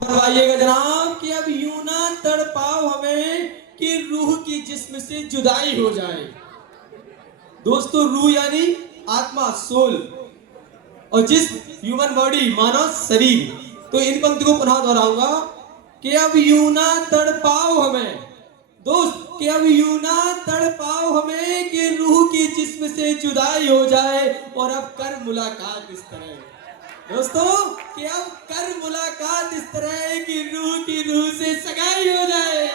करवाइएगा जनाब कि अब यूं ना तड़पाओ हमें कि रूह की जिस्म से जुदाई हो जाए। दोस्तों, रूह यानी आत्मा, सोल, और जिस्म ह्यूमन बॉडी, मानव शरीर। तो इन पंक्ति को पुनः दोहराऊंगा कि अब यूं ना तड़पाओ हमें, दोस्त, कि अब यूं ना तड़पाओ हमें कि रूह की जिस्म से जुदाई हो जाए, और अब कर मुलाकात इस तरह, दोस्तों, कि अब कर मुलाकात इस तरह कि रूह की रूह से सगाई हो जाए।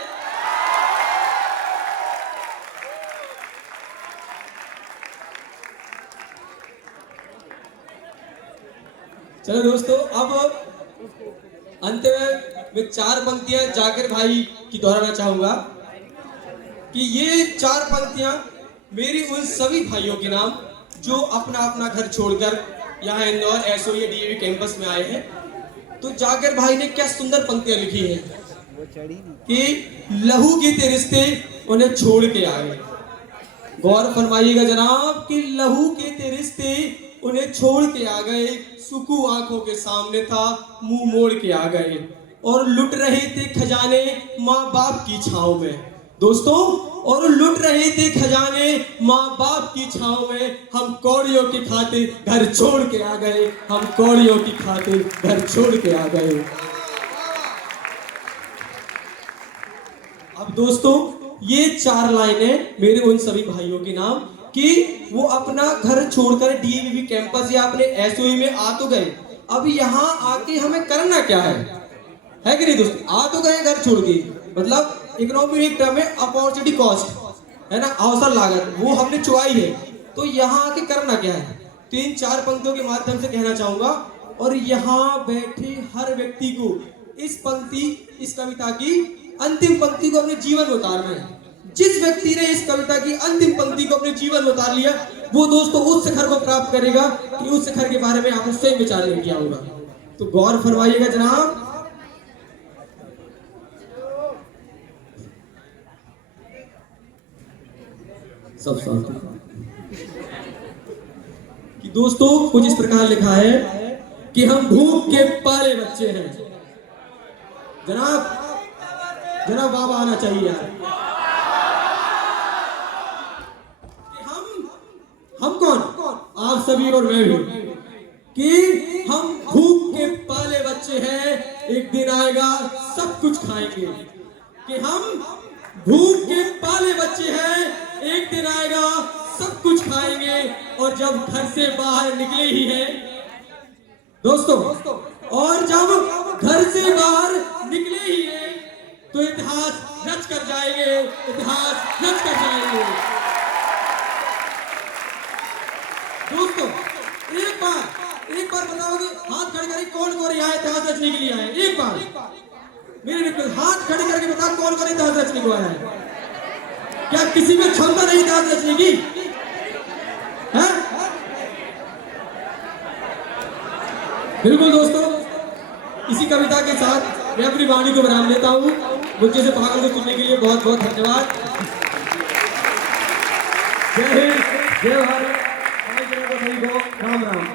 चलो दोस्तों, अब अंत में मैं 4 पंक्तियां जाकिर भाई की दोहराना चाहूंगा कि ये 4 पंक्तियां मेरी उन सभी भाइयों के नाम जो अपना अपना घर छोड़कर यहाँ इंदौर एसओ या डीएवी कैंपस में आए हैं। तो जाकिर भाई ने क्या सुंदर पंक्तियां लिखी हैं कि लहू के ते रिश्ते उन्हें छोड़ के आए। गौर फरमाइएगा जनाब कि लहू के ते रिश्ते उन्हें छोड़ के आ गए, सुकू आंखों के सामने था, मुंह मोड़ के आ गए, और लुट रहे थे खजाने माँ बाप की छांव में। दोस्तों, और लुट रहे थे खजाने माँ बाप की छांव में। हम कौड़ियों की खातिर घर छोड़ के आ गए, हम कौड़ियों की खातिर घर छोड़ के आ गए। अब दोस्तों, ये 4 लाइनें मेरे उन सभी भाइयों के नाम कि वो अपना घर छोड़कर डीएवी कैंपस या अपने एसओई में आ तो गए, अब यहाँ आके हमें करना क्या है कि नहीं दोस्तों? आ तो गए घर छोड़ के, मतलब इकोनॉमिक टर्म में अपॉर्चुनिटी कॉस्ट है ना, अवसर लागत, वो हमने चुकाई है। तो यहाँ आके करना क्या है? तो इन 4 पंक्तियों के माध्यम से कहना चाहूंगा, और यहाँ बैठे हर व्यक्ति को इस पंक्ति, इस कविता की अंतिम पंक्ति को अपने जीवन में उतारना है। जिस व्यक्ति ने इस कविता की अंतिम पंक्ति को अपने जीवन में उतार लिया, वो दोस्तों उस शिखर को प्राप्त करेगा कि उस शिखर के बारे में आपने स्वयं विचार नहीं किया होगा। तो गौर फरमाइएगा जनाब। सब कि दोस्तों कुछ इस प्रकार लिखा है कि हम भूख के पाले बच्चे हैं। जनाब जनाब बाबा आना चाहिए यार। हम कौन? आप सभी और मैं भी, कि हम भूख के पाले बच्चे हैं, एक दिन आएगा सब कुछ खाएंगे। कि हम भूख के पाले बच्चे हैं, एक दिन आएगा सब कुछ खाएंगे, और जब घर से बाहर निकले ही हैं दोस्तों, और जब घर से बाहर निकले ही हैं तो इतिहास रच कर जाएंगे, इतिहास रच कर जाएंगे। दोस्तों, एक बार बताओगे, हाथ खड़े करके कौन कौन यहाँ इतिहास रचने के लिए आए? एक बार मेरे रिक्वेस्ट, हाथ खड़े करके बता कौन कौन इतिहास रचने को आया है? क्या किसी में क्षमता नहीं इतिहास रचने की है? बिल्कुल दोस्तों, इसी कविता के साथ मैं अपनी वाणी को विराम लेता हूँ। मुझे से भागों को सुनने के लिए बहुत बहुत धन्यवाद। जय हिंद, जय भारत, राम राम।